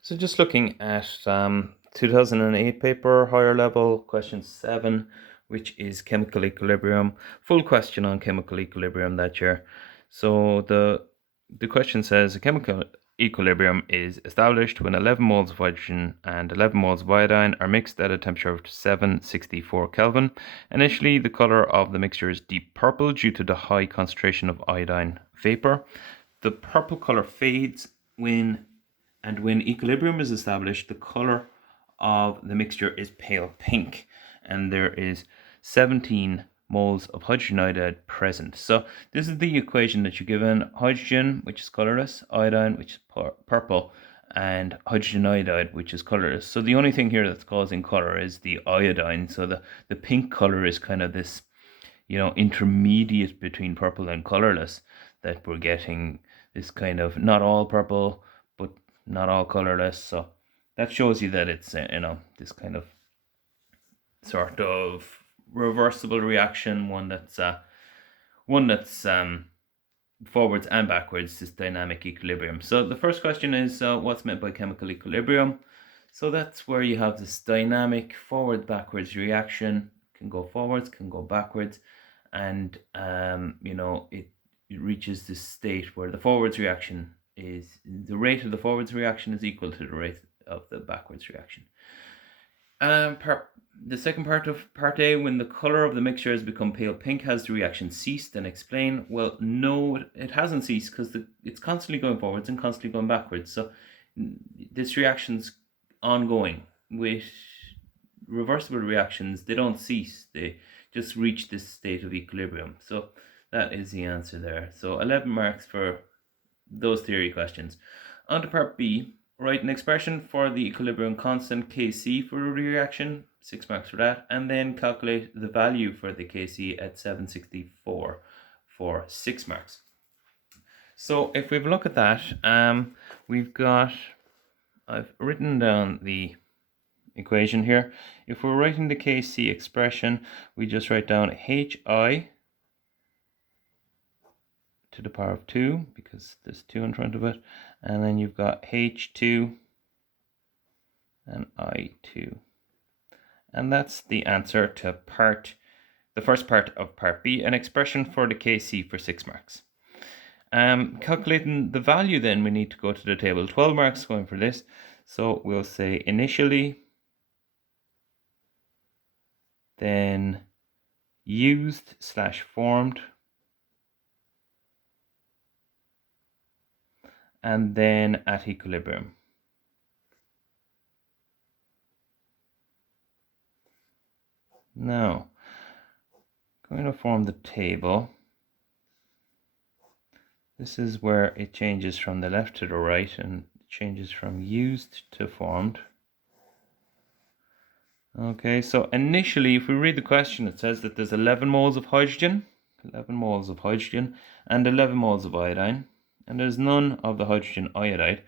So just looking at 2008 paper, higher level, question 7, which is chemical equilibrium. Full question on chemical equilibrium that year. So the question says a chemical equilibrium is established when 11 moles of hydrogen and 11 moles of iodine are mixed at a temperature of 764 Kelvin. Initially, the color of the mixture is deep purple due to the high concentration of iodine vapor. The purple color fades when equilibrium is established, the color of the mixture is pale pink, and there is 17 moles of hydrogen iodide present. So this is the equation that you're given: hydrogen, which is colorless, iodine, which is purple, and hydrogen iodide, which is colorless. So the only thing here that's causing color is the iodine. So the pink color is kind of this, intermediate between purple and colorless, that we're getting this kind of not all purple, but not all colorless. So that shows you that it's this kind of sort of reversible reaction, one that's forwards and backwards, this dynamic equilibrium. So the first question is what's meant by chemical equilibrium? So that's where you have this dynamic forward backwards reaction, can go forwards, can go backwards, and it reaches this state where the forwards reaction is, the rate of the forwards reaction is equal to the rate of the backwards reaction. The second part of part A, when the color of the mixture has become pale pink, has the reaction ceased? And explain. Well, no, it hasn't ceased, because it's constantly going forwards and constantly going backwards. So this reaction's ongoing. With reversible reactions, they don't cease, they just reach this state of equilibrium. So that is the answer there. So 11 marks for those theory questions. On to part B. Write an expression for the equilibrium constant Kc for a reaction, 6 marks for that, and then calculate the value for the Kc at 764 for 6 marks. So if we have a look at that, I've written down the equation here. If we're writing the Kc expression, we just write down Hi to the power of 2, because there's 2 in front of it, and then you've got H2 and I2. And that's the answer to the first part of part B, an expression for the Kc for 6 marks. Calculating the value, then we need to go to the table. 12 marks going for this. So we'll say initially, then used/formed, and then at equilibrium. Now, going to form the table. This is where it changes from the left to the right, and changes from used to formed. Okay, so initially, if we read the question, it says that there's 11 moles of hydrogen, and 11 moles of iodine, and there's none of the hydrogen iodide.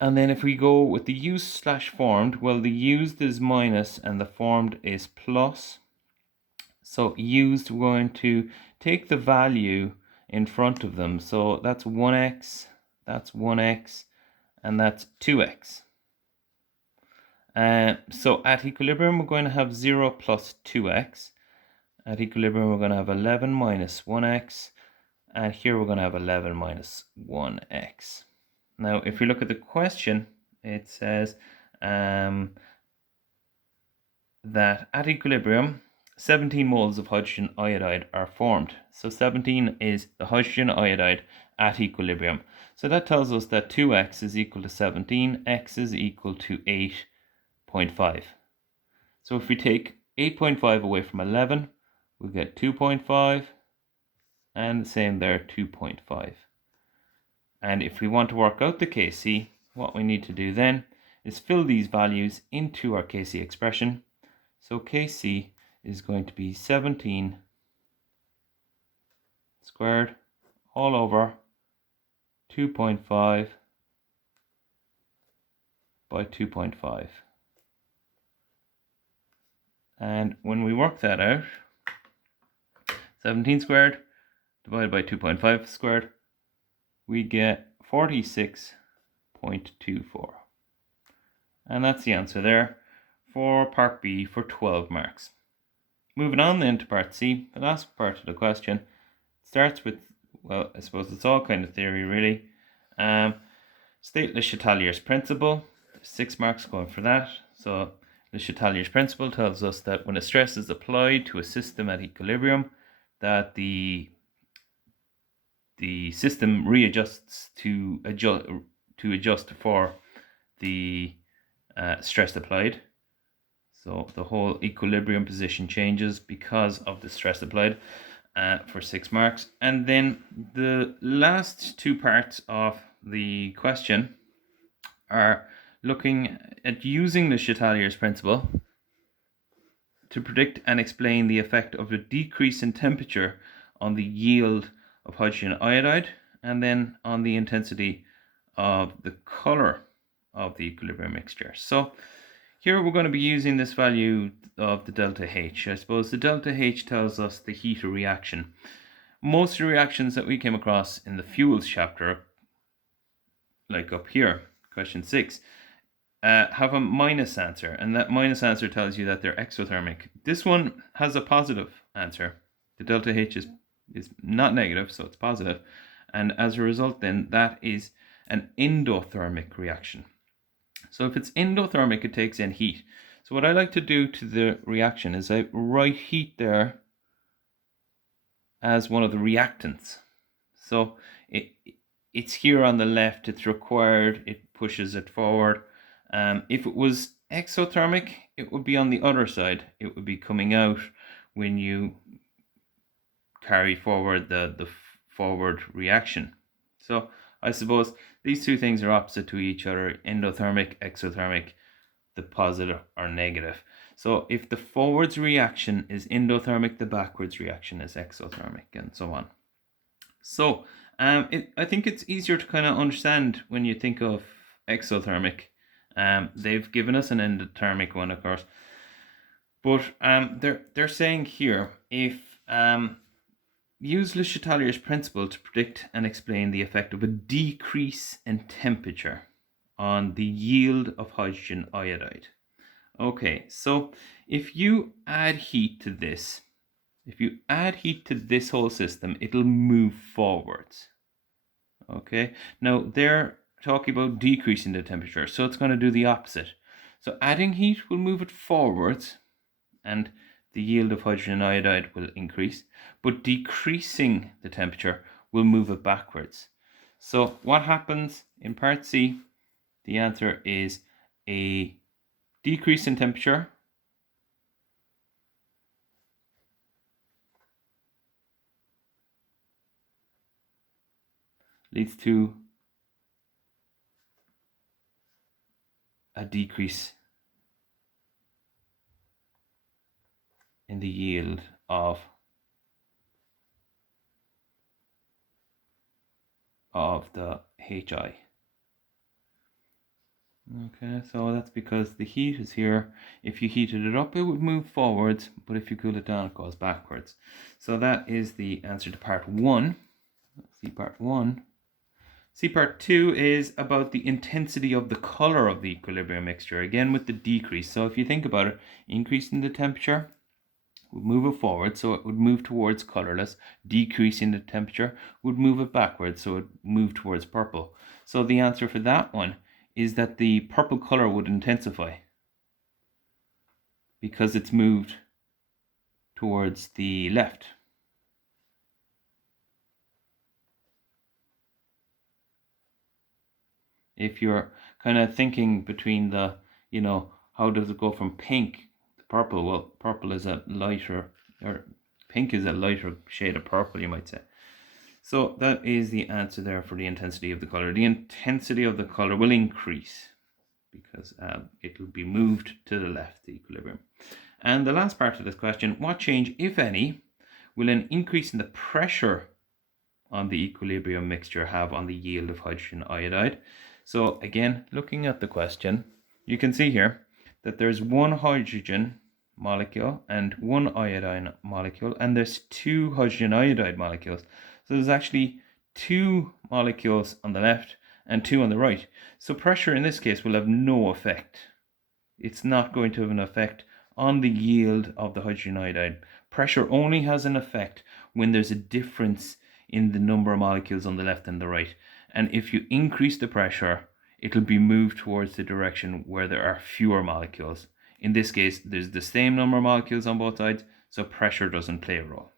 And then if we go with the used/formed, well, the used is minus and the formed is plus. So used, we're going to take the value in front of them. So that's 1x, and that's 2x. So at equilibrium, we're going to have 0 plus 2x. At equilibrium, we're going to have 11 minus 1x. And here we're going to have 11 minus 1x. Now, if we look at the question, it says that at equilibrium, 17 moles of hydrogen iodide are formed. So 17 is the hydrogen iodide at equilibrium. So that tells us that 2x is equal to 17, x is equal to 8.5. So if we take 8.5 away from 11, we get 2.5, and the same there, 2.5. And if we want to work out the Kc, what we need to do then is fill these values into our Kc expression. So Kc is going to be 17 squared all over 2.5 by 2.5. And when we work that out, 17 squared divided by 2.5 squared, we get 46.24. And that's the answer there for part B for 12 marks. Moving on then to part C, the last part of the question starts with, well, I suppose it's all kind of theory really. State Le Chatelier's principle. 6 marks going for that. So Le Chatelier's principle tells us that when a stress is applied to a system at equilibrium, that the system readjusts to adjust for the stress applied. So the whole equilibrium position changes because of the stress applied, for 6 marks. And then the last two parts of the question are looking at using the Chatelier's principle to predict and explain the effect of a decrease in temperature on the yield of hydrogen iodide, and then on the intensity of the color of the equilibrium mixture. So here we're going to be using this value of the delta H. I suppose the delta H tells us the heat of reaction. Most of the reactions that we came across in the fuels chapter, like up here, question 6, have a minus answer, and that minus answer tells you that they're exothermic. This one has a positive answer. The delta H is not negative, so it's positive, and as a result then that is an endothermic reaction. So if it's endothermic, it takes in heat. So what I like to do to the reaction is I write heat there as one of the reactants. So it's here on the left, it's required, it pushes it forward. If it was exothermic, it would be on the other side. It would be coming out when you carry forward the forward reaction. So I suppose these two things are opposite to each other: endothermic, exothermic, the positive or negative. So if the forwards reaction is endothermic, the backwards reaction is exothermic, and so on. So I think it's easier to kind of understand when you think of exothermic. They've given us an endothermic one, of course, but they're saying here, if use Le Chatelier's principle to predict and explain the effect of a decrease in temperature on the yield of hydrogen iodide. Okay, so if you add heat to this, whole system, it'll move forwards. Okay, now they're talking about decreasing the temperature, so it's going to do the opposite. So adding heat will move it forwards, and the yield of hydrogen iodide will increase, but decreasing the temperature will move it backwards. So what happens in part C? The answer is a decrease in temperature leads to a decrease in the yield of the HI. Okay, so that's because the heat is here. If you heated it up, it would move forwards, but if you cool it down, it goes backwards. So that is the answer to part 1. Let's see part 1. See part 2 is about the intensity of the color of the equilibrium mixture, again with the decrease. So if you think about it, increasing the temperature would move it forward, so it would move towards colorless. Decreasing the temperature would move it backwards, so it would move towards purple. So the answer for that one is that the purple color would intensify because it's moved towards the left. If you're kind of thinking between the, how does it go from pink to purple? Well, purple is a lighter, or pink is a lighter shade of purple, you might say. So that is the answer there for the intensity of the color. The intensity of the color will increase because it will be moved to the left, the equilibrium. And the last part of this question, what change, if any, will an increase in the pressure on the equilibrium mixture have on the yield of hydrogen iodide? So again, looking at the question, you can see here that there's one hydrogen molecule and one iodine molecule, and there's 2 hydrogen iodide molecules. So there's actually 2 molecules on the left and 2 on the right. So pressure in this case will have no effect it's not going to have an effect on the yield of the hydrogen iodide. Pressure only has an effect when there's a difference in the number of molecules on the left and the right. And if you increase the pressure, it'll be moved towards the direction where there are fewer molecules. In this case, there's the same number of molecules on both sides, so pressure doesn't play a role.